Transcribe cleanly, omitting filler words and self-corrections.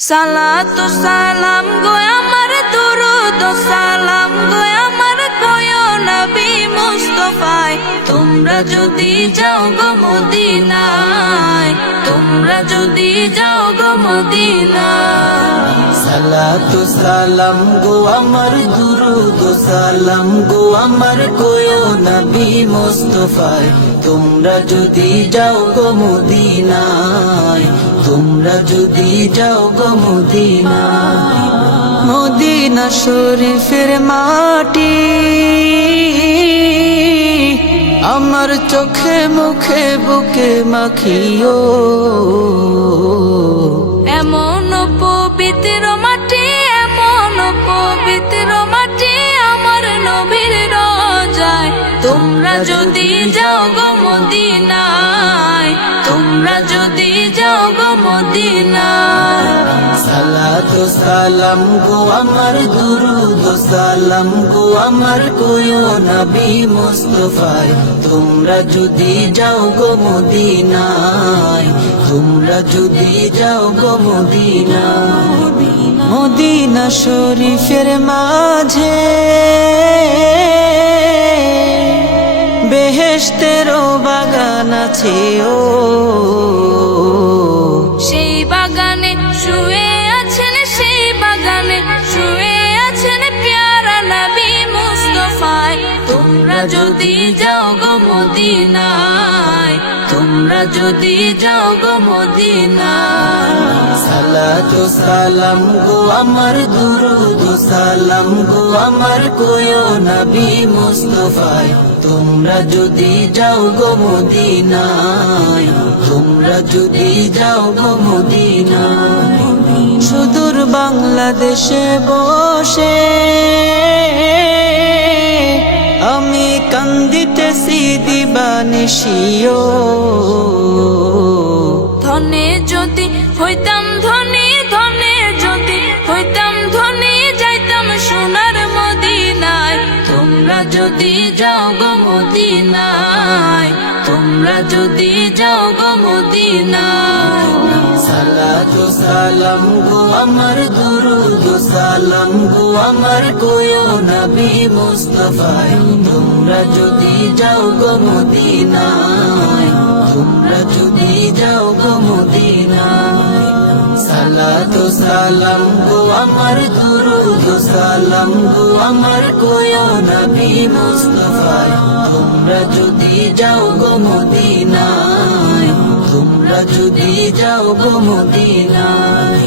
সালাতু সালাম গো আমার দুরুদ সালাম গো আমার কয়ো নবী মুস্তাফায় তোমরা যদি যাও গো মদিনায় তোমরা যদি যাও গো মদিনায় সালাতু সালাম গো আমার দুরুদ সালাম গো আমার কয়ো নবী মুস্তাফায় তোমরা যদি যাও গো মদিনায় তোমরা যদি যাও গো মদিনায় মদিনা শরীফের মাটি আমার চোখে মুখে বুকে মাখিও এমন পবিত্র মাটি এমন পবিত্র মাটি আমার নবীর রোজায় তোমরা যদি যাও গো মদিনায় তোমরা যদি যাও গো মদিনায় সালাতু সালাম গো আমার দুরুদ সালাম গো আমার কয়ো নবী মুস্তাফায় তোমরা যদি যাও গো মদিনায় তোমরা যদি যাও গো মদিনায় মদিনা শরীফের মাঝে বেহেশতেরও বাগান আছে ও সেই বাগানে শুয়ে আছেন সেই বাগানে শুয়ে আছেন প্যারা নবী মুস্তাফায় তোমরা যদি যাও গো মদিনায় তোমরা যদি যাও গো মদিনায় সালাতু সালাম গো আমার দুরুদ সালাম গো আমার কয়ো নবী মুস্তাফায় তোমরা যদি যাও গো মদিনায় তোমরা যদি যাও গো মদিনায় সুদূর বাংলাদেশে বসে আমি কান্দিতেছি দিবানিশিও ধনে যদি হইতাম ধনী ধনে যদি হইতাম ধনী যাইতাম সোনার মদিনায় তোমরা যদি যাও গো মদিনায় তোমরা যদি যাও গো মদিনায় সালাতু সালাম গো আমার দুরুদ সালাম গো আমার কয়ো নবী মুস্তাফায় তোমরা যদি যাও গো মদিনায় তোমরা যদি যাও গো মদিনায় সালাতু সালাম গো আমার দুরুদ সালাম গো আমার কয়ো নবী মুস্তাফায় তোমরা যদি যাও গো মদিনায় তোমরা যদি যাও গো মদিনায়